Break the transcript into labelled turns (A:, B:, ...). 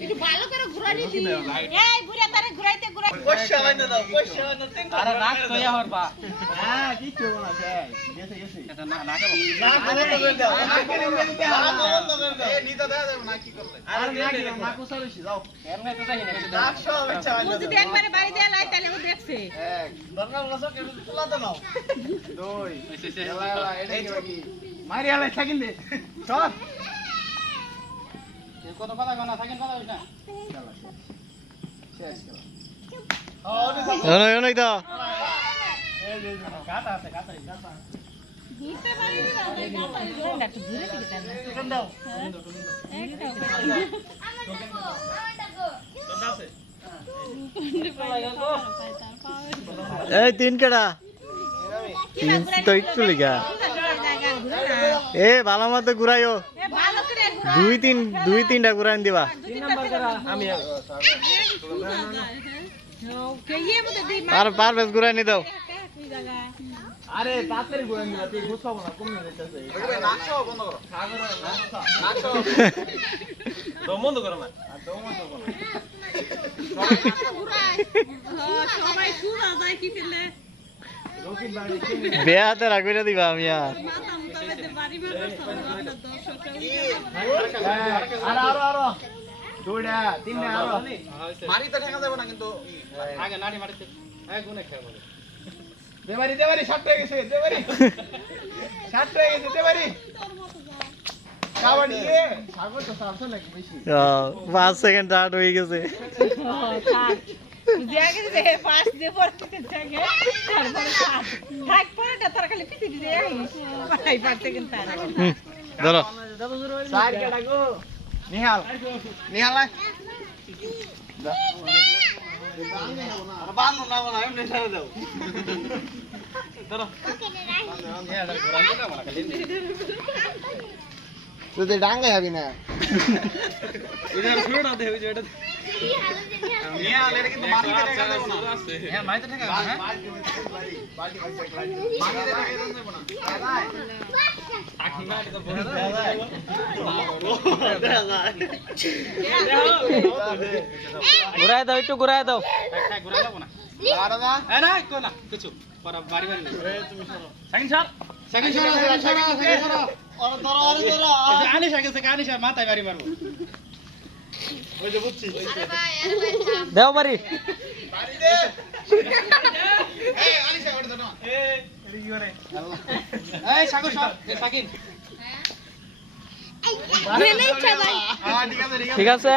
A: একটু ভালো করে ঘুরানি এই ঘুরে তারে ঘুরাইতে ঘুরাই
B: আরে নাক তো ইয়া হরবা
C: হ্যাঁ কিচ্ছু হব না সেই গেছে গেছে।
B: এটা না নাকে
C: আরে না কি না কুসা বেশি যাও।
B: এমনি তো যাই না
A: ও যদি একবারে বাড়ি দিয়ে লাই তাহলে ও দেখছে।
C: এক দরকার হলো সব তুলা তো নাও। দুই এলা এলা এটা কি বাকি। মারি আলাই থাকিন দে। চল।
B: কত কথা কোনা থাকেন কথা না
C: শেষ খেলা।
D: এনো এনো ইদা
B: কাটা আছে কাটা কাটা
A: ঘুরতে পারি না একটু ঘুরে দিকে দেন না।
C: দাও
D: এই তিন কেডা? তিন তো একটু লিগা এ ভালো মতো ঘুরাইও। দুই তিন দুই তিনটা ঘুরাইন দিবা।
A: দিই
D: পার বেশ ঘুরাই নি দাও।
C: আরে তাড়াতাড়ি ঘুরে নিবা তুই ঘুষ না কমে যাইতেছে। নাকশো বন্ধ করো নাকশো
B: বন্ধ করো না
C: দম বন্ধ করো
A: সবাই শুনা যায় কি ফেলে
C: রকিব বাড়ি
D: রাখবে দিবা আমি আর।
C: আরও আরও আরও দুইটা তিনটা আরও
B: আগে নাড়ি মারিতে এই গুনে খেয়ে
C: দেবারি দেবারি হয়ে গেছে দেবারি হয়ে গেছে দেবারি
D: পাঁচ সেকেন্ড স্টার্ট হয়ে গেছে।
A: দেখে যে পাঁচ দিয়ে পড়তে থাকে তারপরে সাত থাক পরেটা তার খালি পিছে দিয়ে আইস ভাই পারতে কিন্তু তার
D: হুম, ধরো।
C: নিহাল। নিহাল না তুই ডাঙ্গাই হবি না।
B: এটা শুরুটা দে ওই যে এটা
C: নিহাল এটা কিন্তু দেব না।
B: হ্যাঁ হ্যাঁ
C: দেব না
B: মাটি তো
D: ঘুরাই দাও একটু ঘুরাই দাও।
B: না না না কিছু। বাড়ি বাড়ি। সাইকেল থেকে মাথায় বাড়ি মারবো
D: দেও বাড়ি
C: হ্যাঁ
D: ঠিক আছে